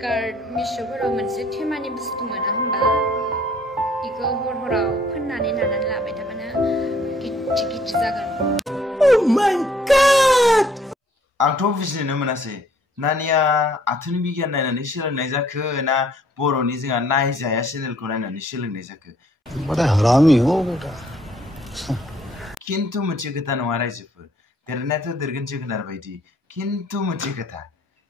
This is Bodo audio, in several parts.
कार्ड मिशोफोराव मोनसे थेमानि बुस्थु मोना होमबा इखौ हराव फोननानै लानानै लाबाय थाबानो गिथि जागोन। Oh my god! आंथ' बुजिनो मोनासै नानिया आथोन बिगियान नायनानै सोलोंनाय जाखो ना बर'नि जोंहा नायजाया चेनेलखौ नायनानै सोलोंनाय जाखो। बड़ा हरामी हो बेटा। खिन्थु मोनसे खोथा नङा रायजोफोर, देरनायाथ' देरगोन जोगोनार बायदि, खिन्थु मोनसे खोथा,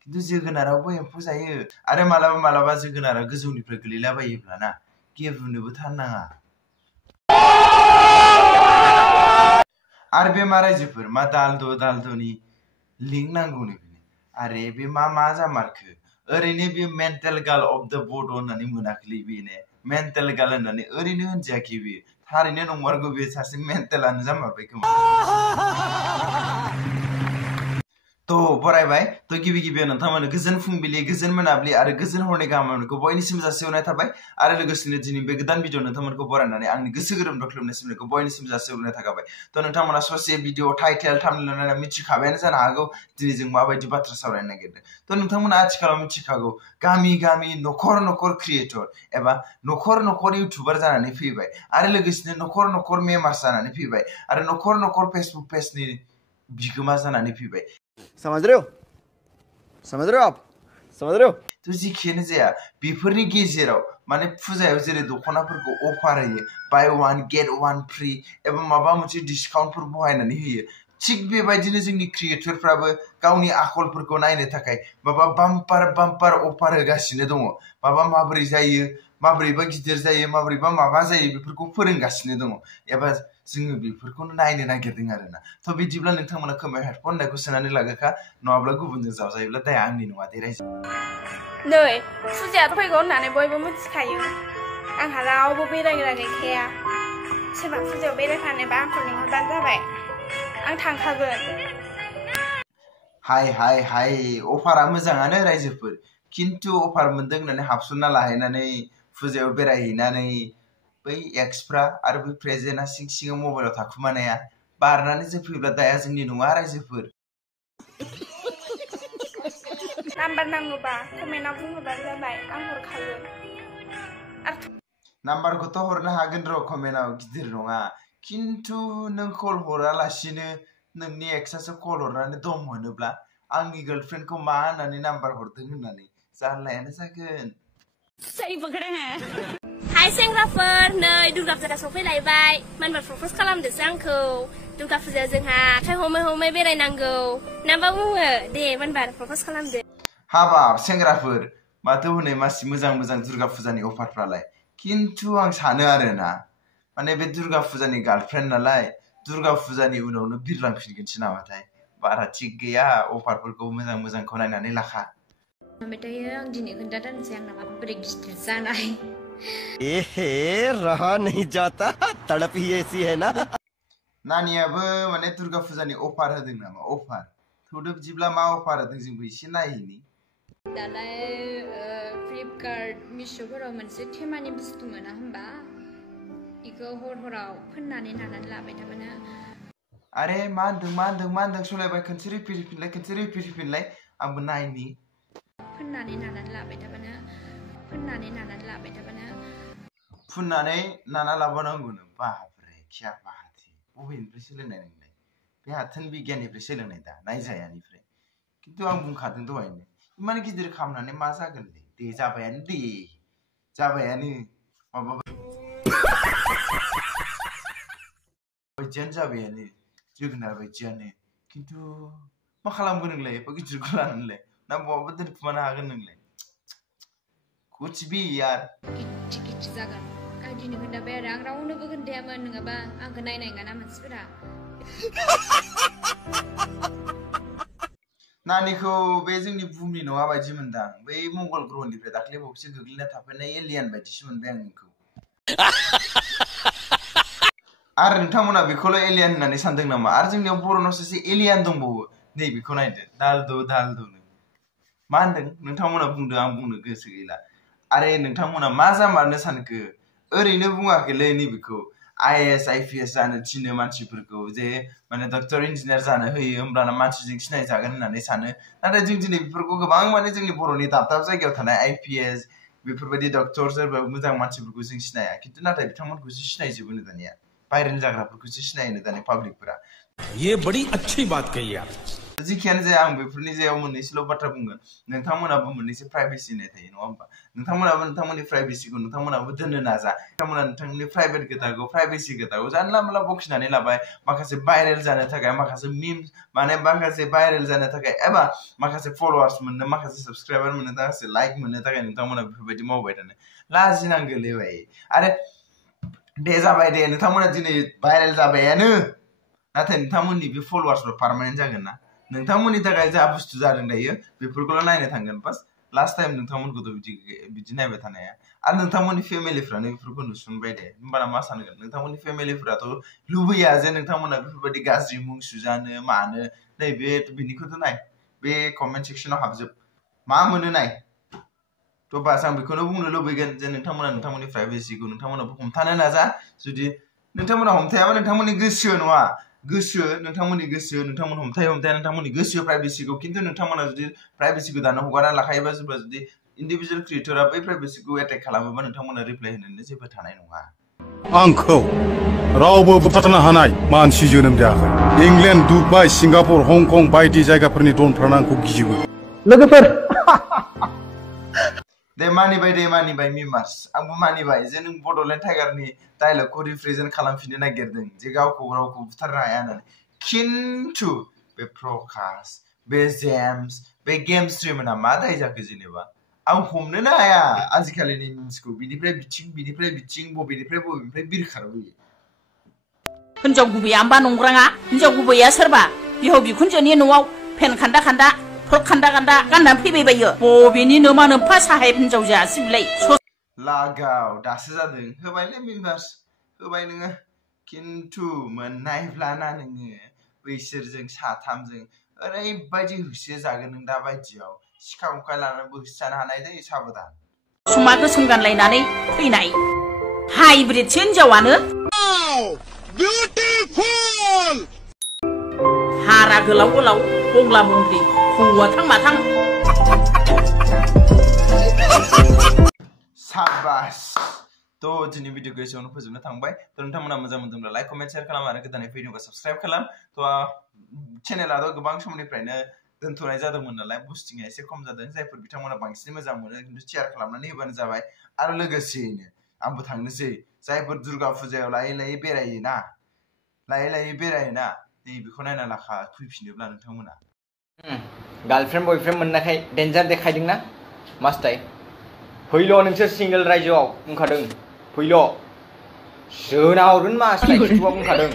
खिन्थु जोगोनारावबो एम्फौ जायो आरो मालाबा जोगोनारा गोजौनिफ्राय गोलैलाबायोब्ला ना गेब्रुनोबो थाननाङा। आरो बे मा रायजोफोर मा दालद'नि लिंक नांगौनो बेनो। आरे बे मा जामारखो, ओरैनो बे मेन्टेल गार्ल अफ द बड' होननानै मोनाखैलै बेनो, मेन्टेल गार्ल होननानै ओरैनो होनजायाखै बेयो, थारैनो नंमारगौ बे सासे मेन्टेलानो जामारबाय खोमा। थ' बरायबाय, थ' गिबियाव नोंथांमोननो गोजोन फुंबिलि, गोजोन मोनाबिलि आरो गोजोन हरनि गाहाम हामलायनायखौ बयनिसिम जासिहरनाय थाबाय आरो लोगोसेनो दिनै बे गोदान भिडिअ नोंथांमोनखौ बरायनानै आंनि गोसो गोरबोनिफ्राय खुलुमनाय सिबिनायखौ बयनिसिम जासिहरनाय थाखाबाय। थ' नोंथांमोना ससे भिडिअ टाइटेल थाम्बनेल नायना मिथिखाबायानो जानो हागौ दिनै जों माबायदि बाथ्रा सावरायनो नागिरदों। थ' नोंथांमोना आथिखालाव मिथिखागौ गामि न'खर क्रिएटर एबा न'खर इउटुबार जानानै फैबाय आरो लोगोसेनो न'खर मेमार्स जानानै फैबाय आरो न'खर फेसबुक पेजनि बिगोमा जानानै फैबाय। समझ रहे हो आप? समझ रहे हो? तो जिखियानो जाया बेफोरनि गेजेराव माने फुजायाव जेरै दख'नाफोरखौ अफार होयो, बाय वान गेट वान फ्रि एबा माबा मोनसे डिसकाउन्टफोर बहायनानै होयो, थिग बेबायदिनो जोंनि क्रिएटरफ्राबो गावनि आखलफोरखौ नायनो थाखाय माबा बाम्पार अफार होगासिनो दङ। माबोरै जायो, माबोरैबा गिदिर जायो, माबोरैबा माबा जायो बेफोरखौ फोरोंगासिनो दङ एबा जोङो बेफोरखौनो नायनो नागिरदों आरोना। थ' बिदिब्ला नोंथांमोना खोमायाव हेडफन होननायखौ सोनानै लागोखा, नङाब्ला गुबुनजों जावजायोब्ला दाया आंनि नङा दे रायजो। नै फुजायाथ' फैगौ होननानै बयबो मिथिखायो, आंहा रावबो बेरायग्रा गैखाया। सोरबा फुजायाव बेरायफानोबा आंखौ लिंहरबानो जाबाय, आं थांखागोन। हाय अफारा मोजाङानो रायजोफोर, खिन्थु अफार मोनदों होननानै हाबसनना लाहैनानै फुजायाव बेरायहैनानै बै एक्सफ्रा आरो बै प्रेजेन्टआ सिङाव मबाइलाव थाखुमानाया बारनानै जों फैब्ला दाया जोंनि नङा रायजोफोर। नाम्बार नांगौबा कमेन्टआव बुंहरबानो जाबाय, आं हरखागोन। नाम्बारखौथ' हरनो हागोन र' कमेन्टआव, गिदिर नङा, खिन्थु नों कल हरालासिनो नोंनि एक्सआसो कल हरनानै दम मोनोब्ला आंनि गार्लफ्रेन्डखौ मा होननानै नाम्बार हरदों होननानै जारलायानो जागोन। हाय सेंग्राफोर, नै दुर्गा फुजा सफैलायबाय, मानबार प्रप'ज खालामदोसो आंखौ। दुर्गा फुजायाव जोंहा आखाइ हमै बेरायनांगौ, नामा बुङो? दे मानबार प्रप'ज खालामदो। हाबाब सेंग्राफोर, माथो हनै मासि मोजां दुर्गा फुजानि अफारफ्रालाय, खिन्थु आं सानो आरोना माने बे दुर्गा फुजानि गार्लफ्रेन्ड नालाय दुर्गा फुजानि उनावनो बिरलांफिनगोनसो नामाथाय, बारा थिग गैया, अफारफोरखौ मोजांखौ नायनानै लाखा। मेथाइयो आं दिनै खोन्थाथारनोसै आंना माबोरै गिदिर जानाय। रहा नहीं जाता, तड़प ही ऐसी है ना। नानियाबो माने दुर्गा फुजानि अफार होदों नामा? अफार थौदो बिदिब्ला मा अफार होदों जोंबो एसे नायहैनि। दालाय फ्लिपकार्ट मिशोफोराव मोनसे थेमानि बुस्थु मोना होमबा इखौ हराव फोननानै लानानै लाबाय थाबानो। आरे मा होनदों सलायबाय, खनसे रिपिट आंबो नायनि। फुननानै नाना लाबोनांगौनो। बाब्रे खिया बाहाथि, बबेनिफ्राय सोलोंनाय नोंलाय? बे आथोन बिगियाननिफ्राय सोलोंनाय दा, नायजायानिफ्राय। खिन्थु आं बुंखादों दहायनो, इमान गिदिर खालामनानै मा जागोनलै? दे जाबायानो माबा बायदियानो जाबायानो, जोगोनार बायदियानो, खिन्थु मा खालामगोन नोंलाय एफा गिदिरखौ लानानैलाय? ना बहाबा दोनखुमानो हागोन नोंलाय? कुछ भी यार। गिथि जागोन। आं दिनै खोन्थाबाय आरो आं रावनोबो खोन्थायामोन, नङाबा आंखौ नायनाय नङाना मानसिफोरा। नानिखौ बे जोंनि बुहुमनि नङा बायदि मोनदां, बै मंगल ग्रहनिफ्राय दाख्लै बावैसो गोग्लैना थाफैनाय एलियान बायदिसो मोनबाय आं नोंखौ। आरो नोंथांमोना बेखौल' एलियान होननानै सानदों नामा? आरो जोंनियाव बर'नाव सासे एलियान दंबावो, नै बेखौ नायदो, दालद'नो। मा होनदों नोंथांमोना बुंदो, आं बुंनो गोसो गैला। आरे नोंथांमोना मा जामारनो सानखो? ओरैनो बुङाखैलै नैबेखौ, IAS IPS जानो थिनो मानसिफोरखौ जे माने डक्टर इन्जिनियार जानो होयो होमब्लाना मानसिजों सिनायजागोन होननानै सानो नाथाय जों दिनै बेफोरखौ गोबां माने जोंनि बर'नि दाब दाब जायगायाव थानाय IPS बेफोरबायदि डक्टर सोरबा मोजां मानसिफोरखौ जों सिनाया खिन्थु नाथाय बिथांमोनखौसो सिनायजोबोनो दानिया भाइरेल जाग्राफोरखौसो सिनायोनो दानि पाब्लिकफोरा ये बड़ी अच्छी बात कही आप जिखियानो जाया आं बेफोरनि सायाव मोननैसोल' बाथ्रा बुंगोन नोंथांमोनाबो मोननैसो प्राइभेसि होननाय थायो नङा होमबा नोंथांमोनाबो नोंथांमोननि प्राइभेसिखौ नोंथांमोनाबो दोननो नाजा नोंथांमोना नोंथांनि प्राइभेट खोथाखौ प्राइभेसि खोथाखौ जानला मोनला बखिनानै लाबाय माखासे भाइरेल जानो थाखाय माखासे मिम्स माने माखासे भाइरेल जानो थाखाय एबा माखासे फलोवार्स मोननो माखासे साबस्क्राइबार मोननो माखासे लाइक मोननो थाखाय नोंथांमोना बेफोरबायदि मावबाय थानो लाजिनांगोलै भाइ आरो दे जाबाय दे नोंथांमोना दिनै भाइरेल जाबायानो नाथाय नोंथांमोननि बे फलोवार्सफ्रा पार्मानेन्ट जागोन ना नोंथांमोननि थाखाय जा बुस्थु जादों दायो बेफोरखौल' नायनो थांगोन बास लास्ट टाइम नोंथांमोनखौथ' बिदि नायबाय थानाया आरो नोंथांमोननि फेमिलिफ्रानो बेफोरखौ नुसनबाय दे होमबाना मा सानगोन नोंथांमोननि फेमिलिफ्राथ' लुबैया जे नोंथांमोना बेफोरबायदि गाज्रि मुं सुजानो मानो नै बे बिनिखौथ' नाय बे कमेन्ट सेक्सनाव हाबजोब मा मोनो नाय थ' बास आं बेखौनो बुंनो लुबैगोन जे नोंथांमोना नोंथांमोननि प्राइभेसिखौ नोंथांमोनाबो हमथानो नाजा जुदि नोंथांमोना हमथायाबा नोंथांमोननि गोसो नङा गोसो नोंथांमोननि गोसो नोंथांमोन हमथाया नोंथांमोननि गोसो प्राइभेसिखौ खिन्थु नोंथांमोना जुदि प्राइभेसिखौ दानो हगारना लाखायोबा सोरबा जुदि इन्डिभिजुवेल क्रिएटरा बै प्राइभेसिखौ एटेक खालामोबा नोंथांमोना रिप्लाय होनो जेबो थानाय नङा आंखौ रावबो बुथारनो हानाय मानसि जोनोम जायाखै इंलेण्ड दुबाइ सिंगापुर हंकं बायदि जायगाफोरनि डनफ्रानो आंखौ गियोबो लोगोफोर दे मानिबाय मिमार्स आंबो मानिबाय जे नों बड'लेण्ड टाइगारनि डायलगखौ रिप्रेजेन्ट खालामफिननो नागिरदों जे गावखौ रावखौ बुथारनो हाया होननानै खिन्थु बे प्रकाश बे जेम्स बे गेम स्ट्रिमना मा दाय जाखो जेनेबा आं हमनोनो हाया आजिखालिनि मिम्सखौ बिनिफ्राय बिथिं बबेनिफ्राय बिरखारबोयो हिनजाव गुबैया होमबा नंग्राङा हिनजाव गुबैया सोरबा बिहाव बिखुनजोनि न'आव फेन खान्दा फ्रक खान्दा गाननानै फैबाय बायो बबेनि नोमा नोम्फा साहेब हिनजाव जायासै बिलाय लागाव दासो जादों होबायलै मिम्बार्स होबाय नोङो खिन्थु मोननायब्लाना नोङो बैसोरजों साथामजों ओरैबायदि होसो जागोन नों दा बायदियाव सिखा खंखाय लानानै होसोजानो हानाय दै साबधान समा गोसोम गानलायनानै फैनाय हाइब्रिदसो हिनजावानो बिउटिफुल हारा गोलाव बंग्ला बंग्लि हौवाथां माथां साबास थ' दिनै भिडिअखौ एसेयावनो फोजोबनो थांबाय थ' नोंथांमोना मोजां मोनदोंब्ला लाइक कमेन्ट शेयार खालाम आरो गोदानै फैदोंबा साबस्क्राइब खालाम थ' चेनेलाथ' गोबां समनिफ्रायनो दोनथ'नाय जादोंमोन नालाय बुस्टिंआ एसे खम जादों जायफोर बिथांमोना बांसिन मोजां मोनो खिन्थु शेयार खालामनानै होबानो जाबाय आरो लोगोसेयैनो आंबो थांनोसै जायफोर दुर्गा फुजायाव लायै बेरायोना नै बेखौ नायना लाखा फैफिनोब्ला नोंथांमोना गार्लफ्रेन्ड बयफ्रेन्ड मोननायखाय डेन्जार देखायदोंना मास्टार फैल' नोंसोर सिंगोल रायजोआव बुंखादों फैल' सोना हरगोन मा बुंखादों